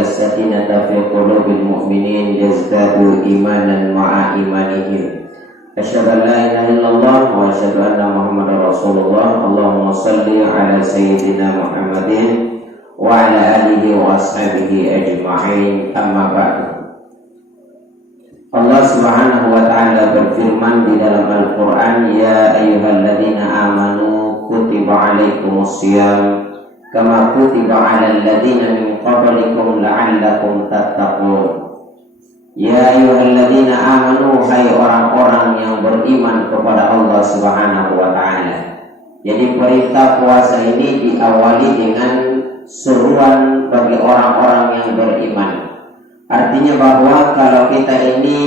as-sakinata fi qulubil mu'minin yazdadu imanan ma'a imanihim. Asyhadu an la ilaha illallah wa asyhadu anna Muhammadar Rasulullah. Allahumma shalli ala sayyidina Muhammadin wa ala alihi wa ashabihi ajma'in. Amma ba'du. Allah Subhanahu wa ta'ala berfirman di dalam Al-Qur'an, ya ayyuhalladzina amanu kutiba alaikumusiyam kama kutiba 'alal ladzina min qablikum la'allakum tattaqun. Ya ayyuhalladzina amanu, hai orang-orang yang beriman kepada Allah Subhanahu wa ta'ala. Jadi perintah puasa ini diawali dengan seruan bagi orang-orang yang beriman. Artinya bahwa kalau kita ini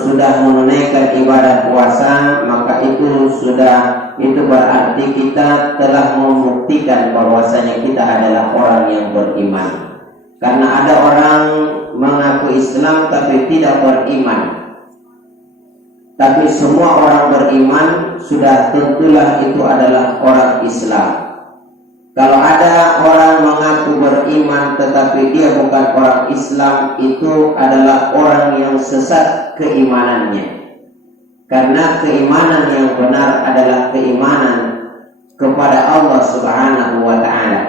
sudah menunaikan ibadah puasa, maka itu berarti kita telah membuktikan bahwasanya kita adalah orang yang beriman. Karena ada orang mengaku Islam tapi tidak beriman. Tapi semua orang beriman sudah tentulah itu adalah orang Islam. Kalau ada orang mengaku beriman tetapi dia bukan orang Islam, itu adalah orang yang sesat keimanannya. Karena keimanan yang benar adalah keimanan kepada Allah Subhanahu wa ta'ala.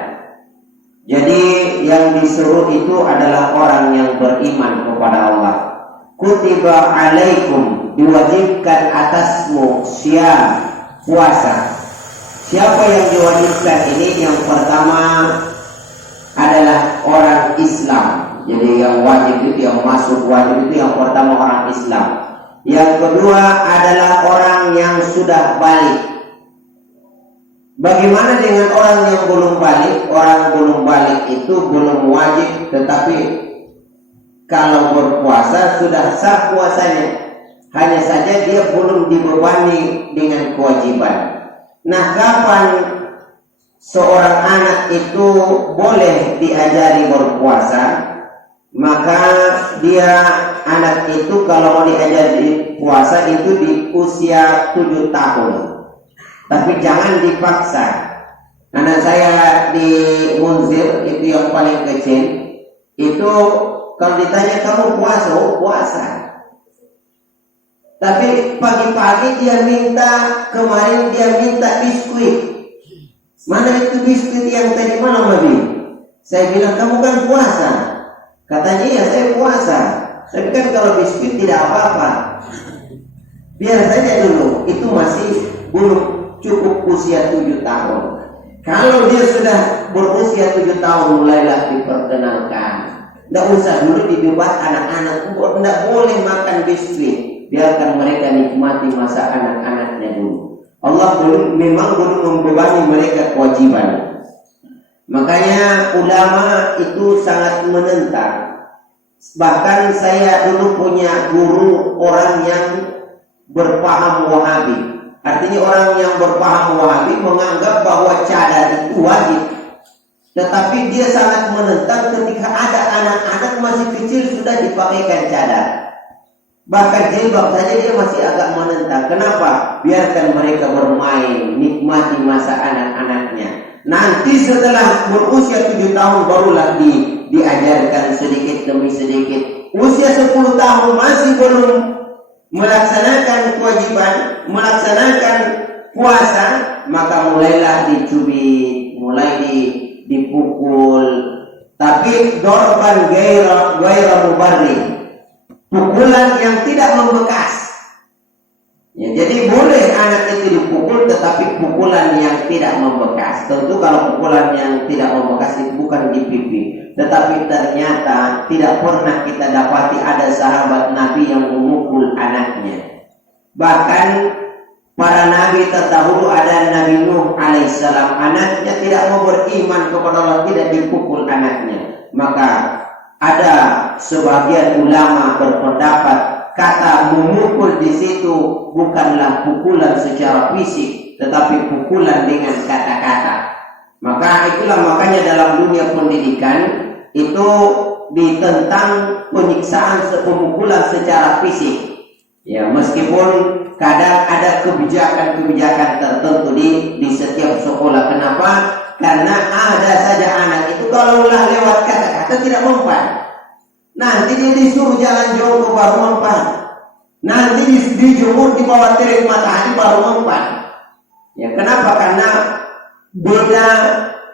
Jadi yang disuruh itu adalah orang yang beriman kepada Allah. Kutiba alaikum, diwajibkan atasmu syam, puasa. Siapa yang diwajibkan ini? Yang pertama adalah orang Islam. Jadi yang wajib itu, yang masuk wajib itu yang pertama orang Islam. Yang kedua adalah orang yang sudah balik. Bagaimana dengan orang yang belum balik? Orang belum balik itu belum wajib, tetapi kalau berpuasa sudah sah puasanya. Hanya saja dia belum dibebani dengan kewajiban. Nah, kapan seorang anak itu boleh diajari berpuasa? Maka anak itu kalau mau diajari puasa itu di usia 7 tahun. Tapi jangan dipaksa. Anak saya di Munzir itu yang paling kecil, itu kalau ditanya kamu puasa, oh puasa. Tapi pagi-pagi kemarin dia minta biskuit. Mana itu biskuit yang tadi malam Nabi? Saya bilang kamu kan puasa. Katanya iya saya puasa. Tapi kan kalau biskuit tidak apa-apa. Biar saja dulu, itu masih belum cukup usia 7 tahun. Kalau dia sudah berusia 7 tahun, mulailah diperkenalkan. Tidak usah dulu dibebas anak-anak, tidak boleh makan biskuit. Biarkan mereka nikmati masa anak-anaknya dulu. Allah memang belum membebani mereka kewajiban. Makanya ulama itu sangat menentang. Bahkan saya dulu punya guru orang yang berpaham Wahabi. Artinya orang yang berpaham Wahabi menganggap bahwa cadar itu wajib. Tetapi dia sangat menentang ketika ada anak-anak masih kecil sudah dipakaikan cadar. Bahkan jilbab saja dia masih agak menentang. Kenapa? Biarkan mereka bermain, nikmati masa anak-anaknya. Nanti setelah berusia 7 tahun barulah diajarkan sedikit demi sedikit. Usia 10 tahun masih belum melaksanakan kewajiban, melaksanakan puasa, maka mulailah dicubit, mulai dipukul. Tapi dorban gaira mubarri, pukulan yang tidak membekas. Ya, jadi boleh anak itu dipukul, tetapi pukulan yang tidak membekas. Tentu kalau pukulan yang tidak membekas itu bukan di pipi. Tetapi ternyata tidak pernah kita dapati ada sahabat Nabi yang memukul anaknya. Bahkan para nabi terdahulu, ada Nabi Nuh alaihissalam, anaknya tidak mau beriman kepada Allah, tidak dipukul anaknya. Maka ada sebagian ulama berpendapat kata memukul di situ bukanlah pukulan secara fisik, tetapi pukulan dengan kata-kata. Maka itulah makanya dalam dunia pendidikan itu ditentang penyiksaan pemukulan secara fisik. Ya, meskipun kadang ada kebijakan-kebijakan tertentu di setiap sekolah. Kenapa? karena ada saja anak itu kalau ulah lewat kata-kata tidak mempan. Nanti dia disuruh jalan jauh ke baru mempan. Nanti dijemur di bawah terik matahari baru mempan. Ya, kenapa? Karena beda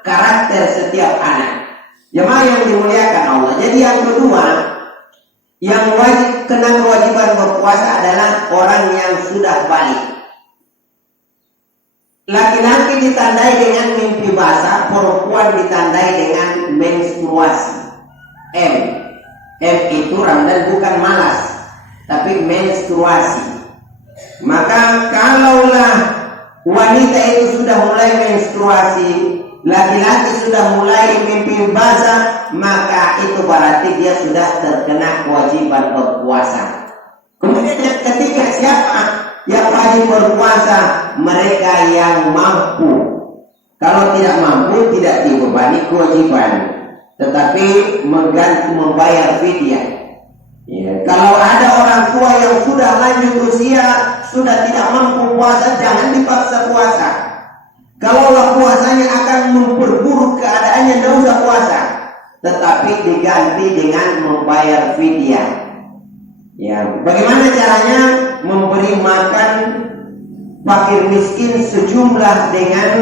karakter setiap anak. Jemaah yang dimuliakan Allah. Jadi yang kedua, yang wajib kena kewajiban berpuasa adalah orang yang sudah balik. Laki-laki ditandai dengan mimpi basah, perempuan ditandai dengan menstruasi. M itu Ramdan bukan malas, tapi menstruasi. Maka kalaulah wanita itu sudah mulai menstruasi, laki-laki sudah mulai mimpi basah, maka itu berarti dia sudah terkena kewajiban berpuasa. Kemudian yang ketiga, siapa yang wajib berpuasa? Mereka yang mampu. Kalau tidak mampu, tidak dibebani kewajiban, tetapi mengganti membayar fidyah. Ya, kalau ada orang tua yang sudah lanjut usia, sudah tidak mampu puasa, jangan dipaksa puasa. Kalau puasanya akan memperburuk keadaannya, tidak usah puasa, tetapi diganti dengan membayar fidyah. Ya, bagaimana caranya? Memberi makan fakir miskin sejumlah dengan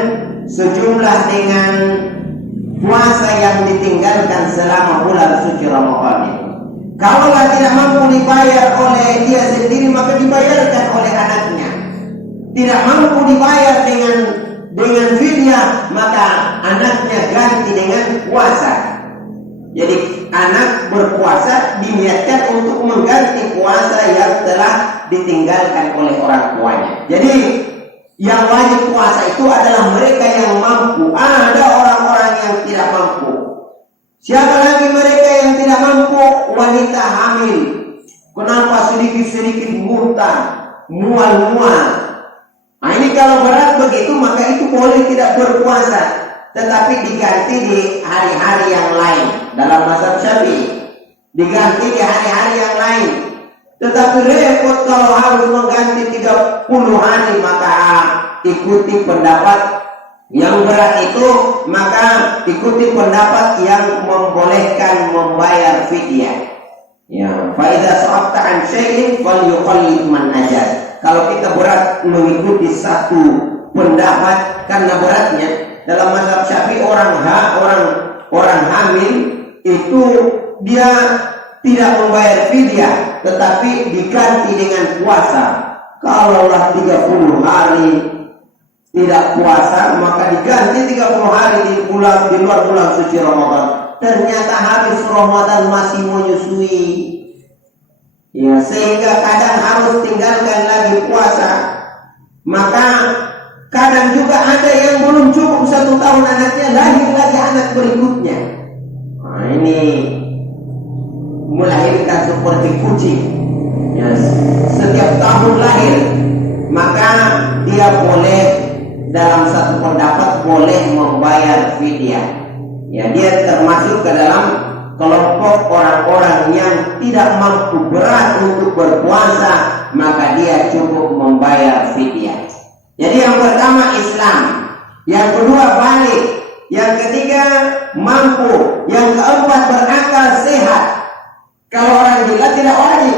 puasa yang ditinggalkan selama bulan suci Ramadan itu. Kalau tidak mampu dibayar oleh dia sendiri, maka dibayarkan oleh anaknya. Tidak mampu dibayar dengan fidyah, maka anaknya ganti dengan puasa. Jadi anak berpuasa diniatkan untuk mengganti puasa yang telah ditinggalkan oleh orang tuanya. Jadi yang wajib puasa itu adalah mereka yang mampu. Ada orang-orang yang tidak mampu. Siapa lagi mereka yang tidak mampu? Wanita hamil. Kenapa sedikit-sedikit muntah, mual-mual? Nah, ini kalau berat begitu, maka itu boleh tidak berpuasa, tetapi diganti di hari-hari yang lain. Dalam mazhab Syafi'i diganti di hari-hari yang lain. Tetapi repot kalau harus mengganti 30 hari, maka ikuti pendapat yang berat itu, maka ikuti pendapat yang membolehkan membayar fidyah. Ya, fa idza sa'afta an syai'in falyuqallid man ajaz. Kalau kita berat mengikuti satu pendapat karena beratnya, dalam mazhab Syafi'i orang hamil itu dia tidak membayar fidyah, tetapi diganti dengan puasa. Kalaulah 30 hari tidak puasa, maka diganti 30 hari di luar bulan suci Ramadan. Ternyata habis Ramadan masih menyusui. Ya, sehingga kadang harus tinggalkan lagi puasa. Maka kadang juga ada yang belum cukup 1 tahun anaknya, lahir lagi anak berikutnya. Nah, ini melahirkan seperti kucing. Ya, setiap tahun lahir, maka dia boleh, dalam satu pendapat boleh membayar fidyah. Ya, dia termasuk ke dalam kelompok orang-orang yang tidak mampu berat untuk berpuasa, maka dia cukup membayar fidyah. Jadi yang pertama Islam, yang kedua balik, yang ketiga mampu, yang keempat berakal sehat. Kalau orang gila tidak wajib.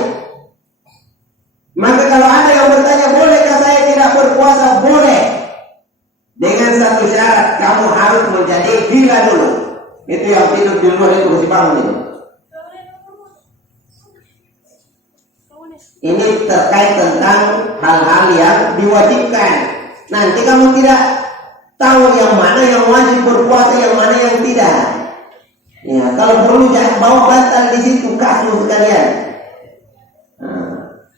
Maka kalau ada yang bertanya, bolehkah saya tidak berpuasa? Boleh. Dengan satu syarat, kamu harus menjadi gila dulu. Itu yang tidur di luar itu harus bangun itu. Ini terkait tentang hal-hal yang diwajibkan. Nanti kamu tidak tahu yang mana yang wajib berpuasa, yang mana yang tidak. Ya, kalau perlu jangan bawa bantal di situ, kasus sekalian.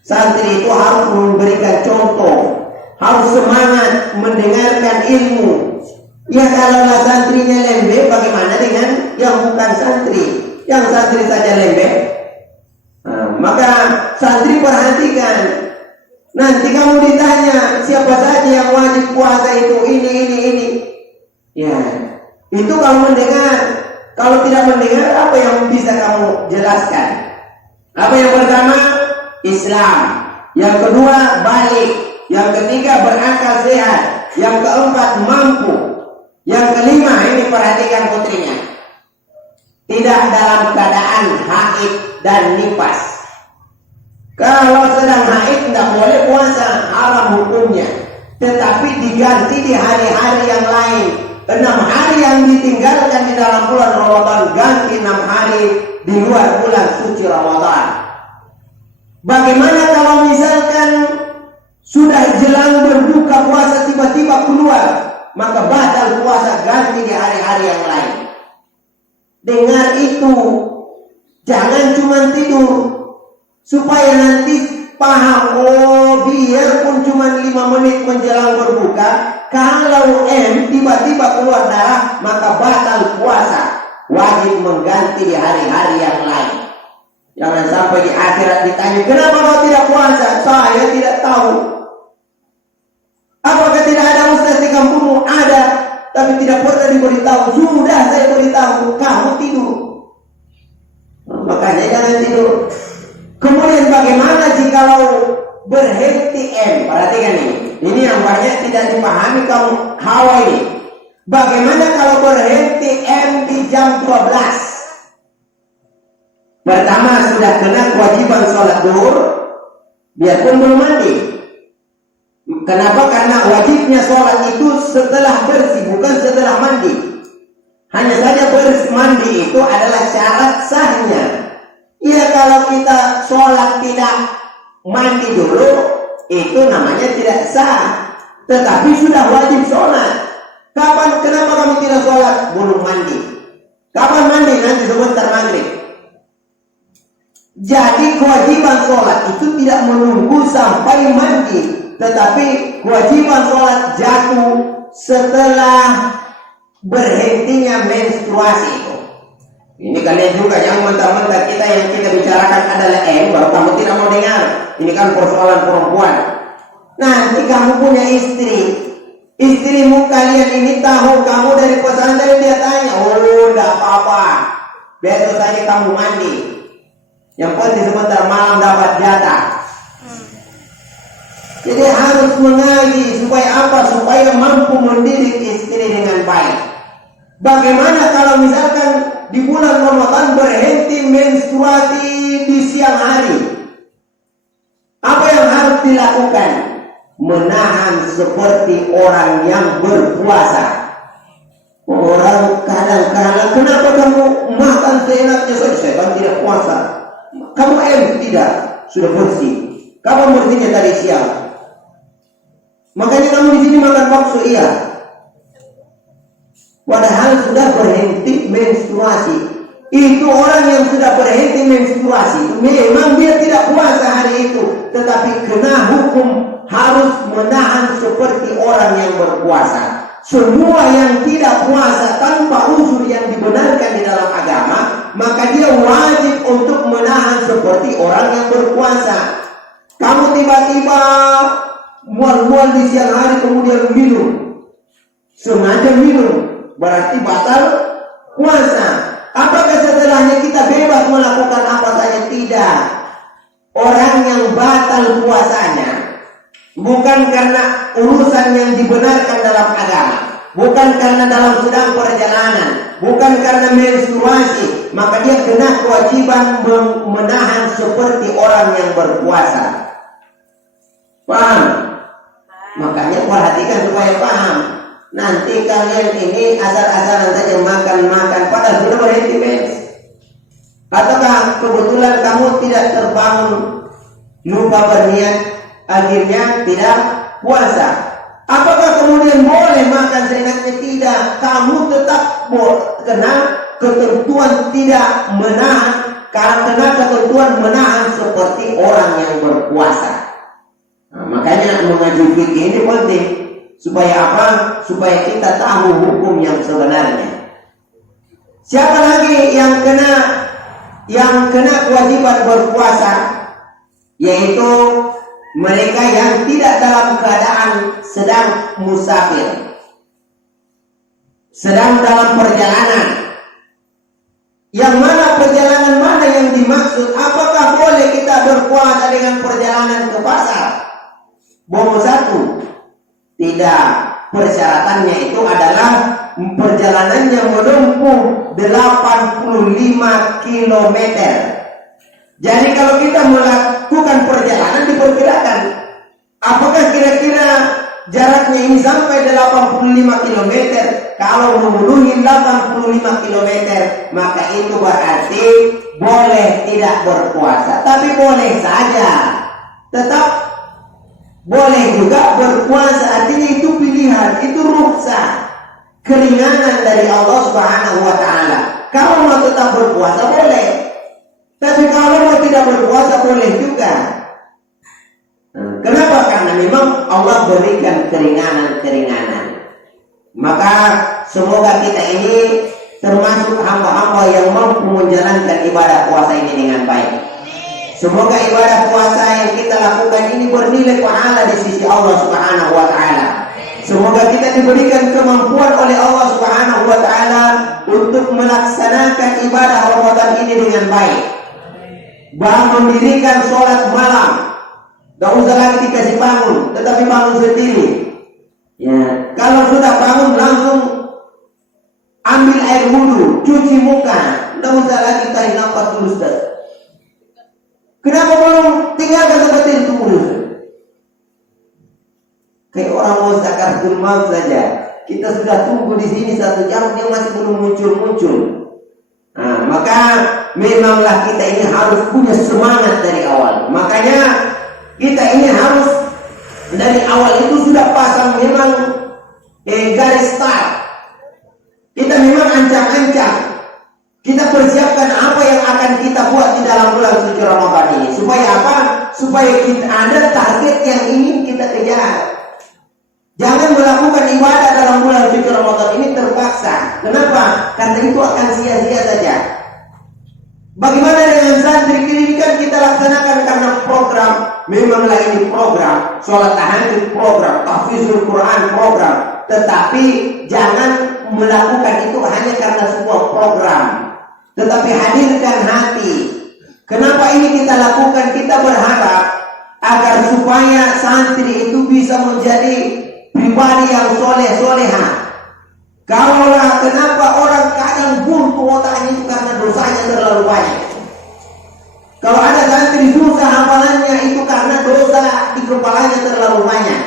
Santri itu harus memberikan contoh, harus semangat mendengarkan ilmu. Ya, kalau santrinya lembek, bagaimana dengan yang bukan santri? Yang santri saja lembek. Maka santri perhatikan. Nanti kamu ditanya siapa saja yang wajib puasa itu ini. Ya, itu kalau mendengar. Kalau tidak mendengar, apa yang bisa kamu jelaskan? Apa yang pertama? Islam. Yang kedua balik. Yang ketiga berakal sehat. Yang keempat mampu. Yang kelima, ini perhatikan putrinya, tidak dalam keadaan haid dan nifas. Kalau sedang haid tidak boleh puasa, haram hukumnya. Tetapi diganti di hari-hari yang lain. 6 hari yang ditinggalkan di dalam bulan Ramadan ganti 6 hari di luar bulan suci Ramadan. Bagaimana kalau misalkan sudah jelang berbuka puasa tiba-tiba keluar, maka batal puasa ganti di hari-hari yang lain. Dengar itu, jangan cuma tidur, supaya nanti paham, oh biarpun cuma 5 menit menjelang berbuka, kalau tiba-tiba keluar darah, maka batal puasa. Wajib mengganti di hari-hari yang lain. Jangan sampai di akhirat ditanya, kenapa kau tidak puasa? Saya tidak tahu. Apakah tidak ada ustaz di kampungmu? Ada, tapi tidak pernah diberitahu. Sudah saya beritahu, kamu tidur. Makanya jangan tidur. Kemudian bagaimana jikalau berhenti Perhatikan ini. Ini yang banyak tidak dipahami kaum hawa ini. Bagaimana kalau berhenti di jam 12? Pertama sudah kena kewajiban sholat zuhur, biarpun belum mandi. Kenapa? Karena wajibnya sholat itu setelah bersih, bukan setelah mandi. Hanya saja mandi itu adalah syarat sahnya. Ya kalau kita sholat tidak mandi dulu, itu namanya tidak sah. Tetapi sudah wajib sholat. Kenapa kamu tidak sholat? Belum mandi. Kapan mandi? Nanti sebentar maghrib. Jadi kewajiban sholat itu tidak menunggu sampai mandi, tetapi kewajiban sholat jatuh setelah berhentinya menstruasi itu. Ini kalian juga jangan mentah-mentah kita yang kita bicarakan adalah baru kamu tidak mau dengar. Ini kan persoalan perempuan. Nanti kamu punya istri, istrimu kalian ini tahu kamu dari pesantren, dia tanya, oh tidak apa-apa, besok saja kamu mandi. Yang penting sebentar malam dapat jatah. Jadi harus mengaji supaya apa? Supaya mampu mendidik istri dengan baik. Bagaimana kalau misalkan di bulan Ramadan berhenti menstruasi di siang hari? Apa yang harus dilakukan? Menahan seperti orang yang berpuasa. Orang kadang-kadang, kenapa kamu makan seenaknya saja? Saya kan tidak puasa. Kamu tidak, sudah bersih. Kapan bersihnya tadi siang? Makanya kamu di sini makan bakso, iya. Padahal sudah berhenti menstruasi. Itu orang yang sudah berhenti menstruasi, memang dia tidak puasa hari itu, tetapi kena hukum harus menahan seperti orang yang berpuasa. Semua yang tidak puasa tanpa unsur yang dibenarkan di dalam agama, maka dia wajib untuk menahan seperti orang yang berpuasa. Kamu tiba-tiba mual-mual di siang hari kemudian minum, sengaja minum, berarti batal puasa. Apakah setelahnya kita bebas melakukan apa saja? Tidak. Orang yang batal puasanya bukan karena urusan yang dibenarkan dalam agama, bukan karena dalam sedang perjalanan, bukan karena menstruasi, maka dia kena kewajiban menahan seperti orang yang berpuasa. Paham? Makanya perhatikan supaya paham. Nanti kalian ini asal-asalan saja makan-makan padahal sudah berhenti mens. Ataukah kebetulan kamu tidak terbangun, lupa berniat, akhirnya tidak puasa? Apakah kemudian boleh makan seenaknya? Tidak. Kamu tetap kena ketentuan tidak menahan, karena ketentuan menahan seperti orang yang berpuasa. Nah, makanya mengaji fikih ini penting. Supaya apa? Supaya kita tahu hukum yang sebenarnya. Siapa lagi yang kena kewajiban berpuasa? Yaitu mereka yang tidak dalam keadaan sedang musafir, sedang dalam perjalanan. Yang mana perjalanan mana yang dimaksud? Apakah boleh kita berpuasa dengan perjalanan ke pasar? Bomong satu. Tidak, persyaratannya itu adalah perjalanannya menempuh 85 kilometer. Jadi kalau kita melakukan perjalanan diperkirakan, apakah kira-kira jaraknya ini sampai 85 kilometer? Kalau memenuhi 85 kilometer, maka itu berarti boleh tidak berpuasa. Tapi boleh saja, tetap boleh juga berpuasa. Artinya itu pilihan, itu rukhsah, keringanan dari Allah Subhanahu wa Ta'ala. Kalau mau tetap berpuasa boleh, tapi kalau mau tidak berpuasa boleh juga. Kenapa? Karena memang Allah berikan keringanan-keringanan. Maka semoga kita ini termasuk hamba-hamba yang mampu menjalankan ibadah puasa ini dengan baik. Semoga ibadah puasa yang kita lakukan ini bernilai pahala di sisi Allah Subhanahu wa Ta'ala. Semoga kita diberikan kemampuan oleh Allah Subhanahu wa Ta'ala untuk melaksanakan ibadah Ramadan ini dengan baik. Mendirikan sholat malam, gak usah lagi dikasih bangun, tetapi bangun sendiri. Ya, kalau sudah bangun langsung ambil air wudhu, cuci muka, gak usah lagi tarik nafas dulu, Ustaz. Kenapa belum tinggalkan seperti itu dulu? Kayak orang mau zakaratul maut saja. Kita sudah tunggu di sini 1 jam, dia masih belum muncul-muncul. Nah, maka memanglah kita ini harus punya semangat dari awal. Makanya kita ini harus dari awal itu sudah pasang memang garis start. Kita memang ancang-ancang. Kita persiapkan apa yang akan kita buat di dalam bulan suci Ramadan ini. Supaya apa? Supaya kita ada target yang ingin kita kejar. Jangan melakukan ibadah dalam bulan suci Ramadan ini terpaksa. Kenapa? Karena itu akan sia-sia saja. Bagaimana dengan santri ini kan kita laksanakan karena program. Memanglah ini program, sholat tahajud program, tahfizul Quran program. Tetapi jangan melakukan itu hanya karena sebuah program. Tetapi hadirkan hati. Kenapa ini kita lakukan? Kita berharap agar supaya santri itu bisa menjadi pribadi yang soleh-soleha. Kalaulah kenapa orang kadang buntu otaknya itu karena dosanya terlalu banyak. Kalau ada santri susah hafalannya itu karena dosa di kepalanya terlalu banyak.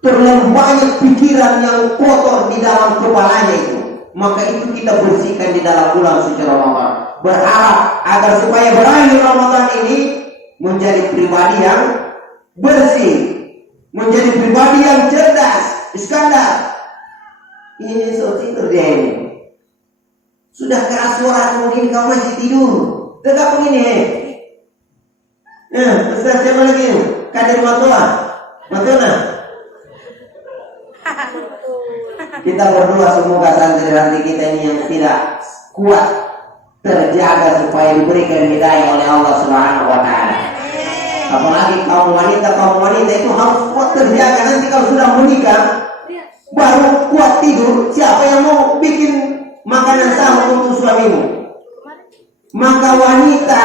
Terlalu banyak pikiran yang kotor di dalam kepalanya itu. Maka itu kita bersihkan di dalam bulan suci Ramadan. Berharap agar supaya berakhir Ramadan ini menjadi pribadi yang bersih, menjadi pribadi yang cerdas. Iskandar, ini so tidur dia ini. Sudah keras suara mungkin kau masih tidur. Tegak begini. Ustaz siapa lagi? Kadir Matoa. Matona. Kita berdoa semoga santri-santri kita ini yang tidak kuat terjaga supaya diberikan hidayah oleh Allah Subhanahu wa Ta'ala. Apalagi kaum wanita itu harus kuat terjaga. Nanti kalau sudah menikah baru kuat tidur, siapa yang mau bikin makanan sahur untuk suamimu? Maka wanita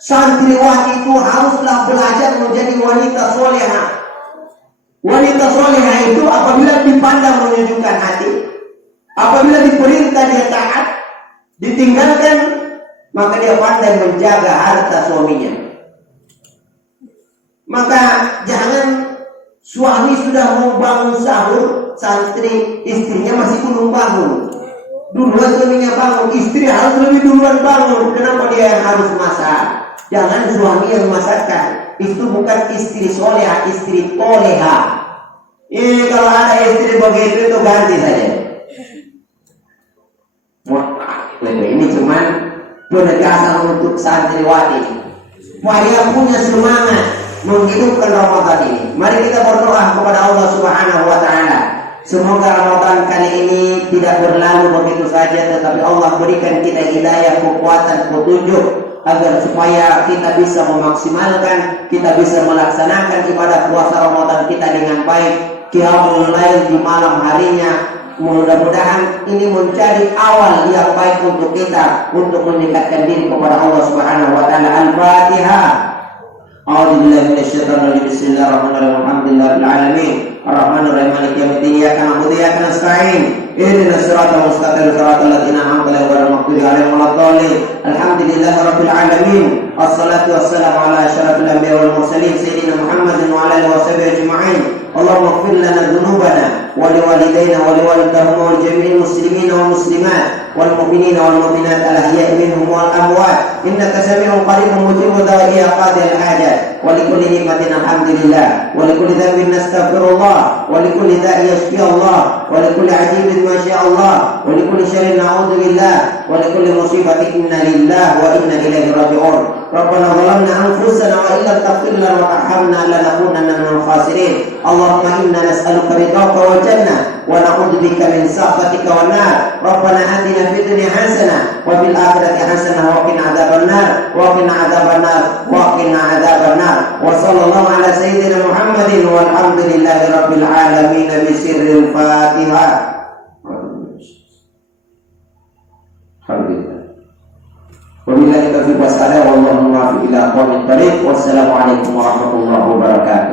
santriwati itu haruslah belajar menjadi wanita soleha. Wanita soleha itu apabila dipandang menunjukkan hati, apabila diperintah dia taat, ditinggalkan, maka dia pandai menjaga harta suaminya. Maka jangan suami sudah mau bangun sahur, santri istrinya masih belum bangun. Duluan suaminya bangun, istri harus lebih duluan bangun. Kenapa dia yang harus masak? Jangan suami yang masakkan. Itu bukan istri soleha, istri toleha. Kalau ada istri begitu itu ganti saja. Ini cuma penegasan untuk santriwati. Supaya punya semangat menghidupkan Ramadan ini. Mari kita berdoa kepada Allah Subhanahu wa Ta'ala. Semoga Ramadan kali ini tidak berlalu begitu saja, tetapi Allah berikan kita hidayah, kekuatan, petunjuk agar supaya kita bisa memaksimalkan, kita bisa melaksanakan ibadah puasa Ramadan kita dengan baik. Qiyamul lail di malam harinya, mudah-mudahan ini menjadi awal yang baik untuk kita untuk mendekatkan diri kepada Allah Subhanahu wa Ta'ala. Al-Fatihah. A'udzubillahi minasyaitonir rajim. Bismillahirrahmanirrahim. Alhamdulillahil alamin. Ar-Rahmanir Rahim Maliki Yaumiddin Iyyaka na'budu wa iyyaka nasta'in ihdinas siratal mustaqim siratal ladzina an'amta 'alaihim ghairil maghdubi 'alaihim waladdallin. Alhamdulillahi rabbil alamin. Assalatu wassalamu ala asyrafil anbiya'i wal mursalin sayyidina Muhammadin wa ala alihi washabihi ajma'in. Allahumma ighfir lana dhunubana wa liwalidayna wa liwalidayhim wa jami'il muslimina wal muslimat wal mu'minina wal mu'minat al-ahya'i minhum wal amwat innaka sami'un qaribun mujibud da'i qadil hajat wa likulli ni'matin alhamdulillah wa likulli dhanbin nastaghfirullah wa likulli da'i yashfi Allah wa likulli ajibin ma syaa Allah wa likulli syarrin na'udzu billah wa likulli musibatin inna lillahi wa inna ilaihi raji'un. Rabbana zalamna anfusana wa illam taghfir lana wa tarhamna lanakunanna minal khasirin. Allahumma inna nas'aluka ridhaka wal jannah wa na'udzu bika min sakhatika wan nar. Rabbana atina fid dunya hasanah wa fil akhirati hasanah wa qina adzabannar wa qina adzabannar wa qina adzabannar. Wa sallallahu ala sayyidina Muhammadin walhamdulillahi rabbil alamin bi sirril Fatihah. Alhamdulillah. Wabillahi taufiq wassalam wallahu muwaffiq ila aqwamit thariq. Wassalamu alaikum warahmatullahi wabarakatuh.